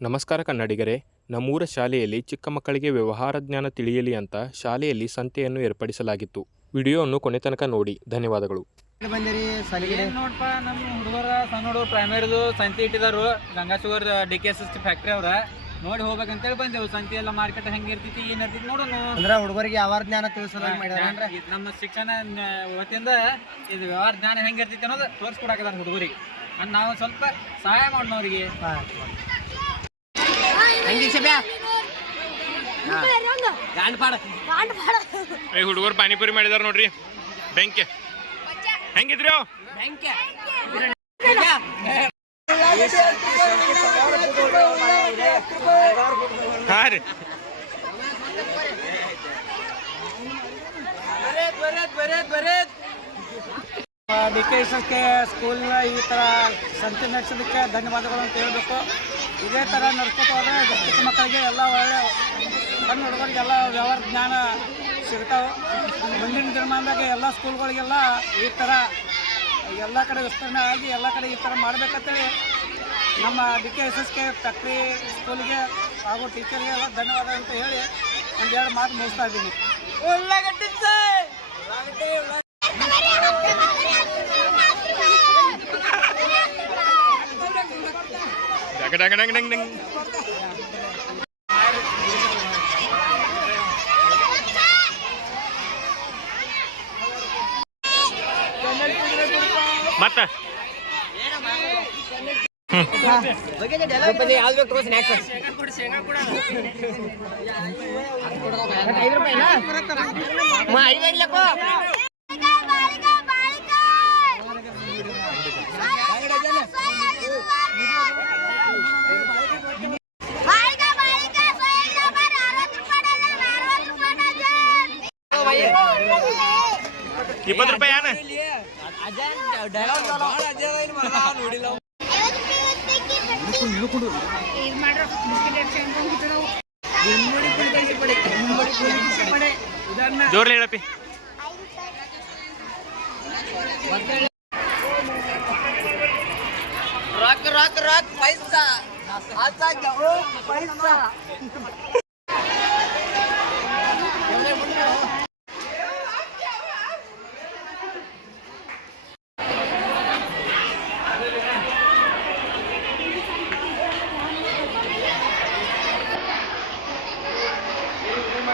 ನಮಸ್ಕಾರ ಕನ್ನಡಿಗರೇ ನಮ್ಮೂರ ಶಾಲೆಯಲ್ಲಿ ಚಿಕ್ಕ ಮಕ್ಕಳಿಗೆ ವ್ಯವಹಾರ ಜ್ಞಾನ ತಿಳಿಯಲಿ ಅಂತ ಶಾಲೆಯಲ್ಲಿ ಸಂತೆಯನ್ನು ಏರ್ಪಡಿಸಲಾಗಿತ್ತು. ವಿಡಿಯೋವನ್ನು ಕೊನೆ ತನಕ ನೋಡಿ ಧನ್ಯವಾದಗಳು. ಬಂದಿರಿ ಏನ್ ನೋಡ್ಪ ನಮ್ಮ ಹುಡುಗರ ಸಣ್ಣ ಹುಡುಗರು ಪ್ರೈಮರಿದು ಸಂತಿ ಇಟ್ಟಿದಾರು. Ganga sugar D K S S factory ಅವ್ರ. ನೋಡಿ ಹೋಗ್ಬೇಕಂತೇಳಿ ಬಂದೆವು. ಸಂತಿ ಎಲ್ಲ ಮಾರ್ಕೆಟ್ ಹೆಂಗ್ ಇರ್ತೈತಿ ಏನ್ ಇರ್ತೈತಿ ನೋಡೋಣ. ಅಂದ್ರ ಹುಡುಗರಿಗೆ ಯಾವ ಜ್ಞಾನ ತಿಳಿಸೋದಾಗ ಮಾಡ್ಯಾರ ಇದ್ ನಮ್ಮ ಶಿಕ್ಷಣ ಇವತ್ತಿಂದ ವತಿಯಿಂದ ಇದು ವ್ಯವಹಾರ ಜ್ಞಾನ ಹೆಂಗೆ ಇರ್ತೈತಿ ಅನ್ನೋದು ತೋರಿಸ್ಕೊಡಕದಾರ ಹುಡುಗರಿಗೆ. ಅಂದ್ ನಾವು ಸ್ವಲ್ಪ ಸಹಾಯ ಮಾಡೋಣ ಅವ್ರಿಗೆ ಏ ಹುಡುಗರು ಪಾನಿಪುರಿ ಮಾಡಿದಾರ ನೋಡ್ರಿ. ಬೆಂಕಿ. ಹೆಂಗಿದ್ರಿ ಅವ್? ಹಾ ರೀ D K S S K ಸ್ಕೂಲ್ನ ಈ ಥರ ಸಂತೆ ನಡೆಸೋದಕ್ಕೆ ಧನ್ಯವಾದಗಳು ಅಂತ ಹೇಳ್ಬೇಕು. ಇದೇ ಥರ ನಡ್ಕೊತ ಹೋದ್ರೆ ಚಿಕ್ಕ ಮಕ್ಕಳಿಗೆ ಎಲ್ಲ ಒಳ್ಳೆ ಸಣ್ಣ ಹುಡುಗರಿಗೆಲ್ಲ ವ್ಯವಹಾರ ಜ್ಞಾನ ಸಿಗ್ತಾವೆ. ಮುಂದಿನ ದಿನಮಾನದಾಗ ಎಲ್ಲ ಸ್ಕೂಲ್ಗಳಿಗೆಲ್ಲ ಈ ಥರ ಎಲ್ಲ ಕಡೆ ವಿಸ್ತರಣೆ ಆಗಿ ಎಲ್ಲ ಕಡೆ ಈ ಥರ ಮಾಡ್ಬೇಕಂತೇಳಿ ನಮ್ಮ D K S S K factory ಸ್ಕೂಲ್ಗೆ ಹಾಗೂ ಟೀಚರ್ ಎಲ್ಲ ಧನ್ಯವಾದ ಅಂತ ಹೇಳಿ ಒಂದೆರಡು ಮಾತು ಮುಗಿಸ್ತಾ ಇದ್ದೀನಿ. ಡಂಗ್ ಡಂಗ್ ಡಂಗ್ ಡಂಗ್ ರೂಪಾಯಿ ಏನ ಜೋರ್ಲಿ ಹೇಳಪ್ಪಿ. ರಾಕ್ ರಾಕ್ ರಾಕ್ ಪೈಸಾ. ಪೈಸಾ.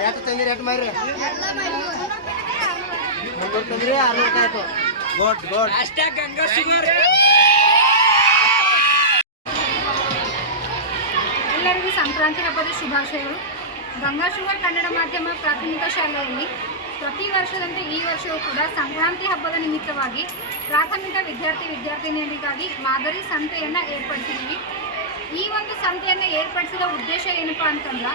ಎಷ್ಟು ತಂದಿರಿ ಎಷ್ಟು ಮಾರಿ ಮುನ್ನೂರು ತಂದ್ರಿ ಆರ್ನೂರು ಆಯ್ತು ಗೋಡ್ ಗೋಡ್ ಎಲ್ಲರಿಗೂ ಸಂಕ್ರಾಂತಿ ಹಬ್ಬದ ಶುಭಾಶಯಗಳು ಗಂಗಾ ಶುಗರ್ ಕನ್ನಡ ಮಾಧ್ಯಮ ಪ್ರಾಥಮಿಕ ಶಾಲೆಯಲ್ಲಿ ಪ್ರತಿ ವರ್ಷದಂತೆ ಈ ವರ್ಷವೂ ಕೂಡ ಸಂಕ್ರಾಂತಿ ಹಬ್ಬದ ನಿಮಿತ್ತವಾಗಿ ಪ್ರಾಥಮಿಕ ವಿದ್ಯಾರ್ಥಿ ವಿದ್ಯಾರ್ಥಿನಿಯರಿಗಾಗಿ ಮಾದರಿ ಸಂತೆಯನ್ನು ಏರ್ಪಡಿಸಿದ್ದೀವಿ. ಈ ಒಂದು ಸಂತೆಯನ್ನು ಏರ್ಪಡಿಸಿದ ಉದ್ದೇಶ ಏನಪ್ಪ ಅಂತಂದ್ರೆ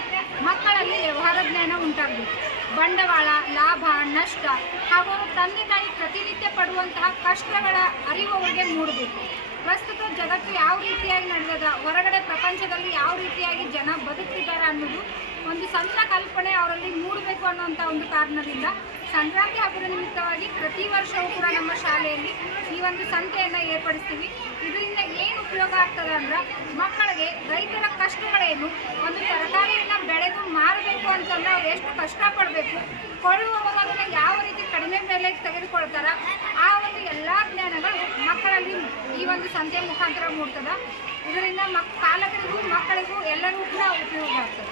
ಮಕ್ಕಳಲ್ಲಿ ವ್ಯವಹಾರ ಜ್ಞಾನ ಉಂಟಾಗಬೇಕು. ಬಂಡವಾಳ, ಲಾಭ, ನಷ್ಟ ಹಾಗೂ ತಂದೆ ತಾಯಿ ಪ್ರತಿನಿತ್ಯ ಪಡುವಂತಹ ಕಷ್ಟಗಳ ಅರಿವು ಅವರಿಗೆ ಮೂಡಬೇಕು. ಪ್ರಸ್ತುತ ಜಗತ್ತು ಯಾವ ರೀತಿಯಾಗಿ ನಡೆದದ, ಹೊರಗಡೆ ಪ್ರಪಂಚದಲ್ಲಿ ಯಾವ ರೀತಿಯಾಗಿ ಜನ ಬದುಕ್ತಿದ್ದಾರೆ ಅನ್ನೋದು ಒಂದು ಸಂತ ಕಲ್ಪನೆ ಅವರಲ್ಲಿ ಮೂಡಬೇಕು ಅನ್ನುವಂಥ ಒಂದು ಕಾರಣದಿಂದ ಸಂಕ್ರಾಂತಿ ಹಬ್ಬದ ನಿಮಿತ್ತವಾಗಿ ಪ್ರತಿ ವರ್ಷವೂ ಕೂಡ ನಮ್ಮ ಶಾಲೆಯಲ್ಲಿ ಈ ಒಂದು ಸಂತೆಯನ್ನು ಏರ್ಪಡಿಸ್ತೀವಿ. ಇದರಿಂದ ಏನು ಉಪಯೋಗ ಆಗ್ತದೆ ಅಂದ್ರೆ ಮಕ್ಕಳಿಗೆ ರೈತರ ಕಷ್ಟಗಳೇನು ಒಂದು ತರಕಾರಿಯನ್ನು ಬೆಳೆದು ಮಾರಬೇಕು ಅಂತಂದ್ರೆ ಅವ್ರು ಎಷ್ಟು ಕಷ್ಟಪಡಬೇಕು ಕೊಳ್ಳುವವರು ಅದನ್ನು ಯಾವ ರೀತಿ ಕಡಿಮೆ ಬೆಲೆ ತೆಗೆದುಕೊಳ್ತಾರ, ಆ ಒಂದು ಎಲ್ಲ ಜ್ಞಾನಗಳು ಮಕ್ಕಳಲ್ಲಿ ಈ ಒಂದು ಸಂತೆ ಮುಖಾಂತರ ಮೂಡ್ತದೆ. ಇದರಿಂದ ಮಕ್, ಪಾಲಕರಿಗೂ ಮಕ್ಕಳಿಗೂ ಎಲ್ಲರಿಗೂ ಕೂಡ ಉಪಯೋಗ ಆಗ್ತದೆ.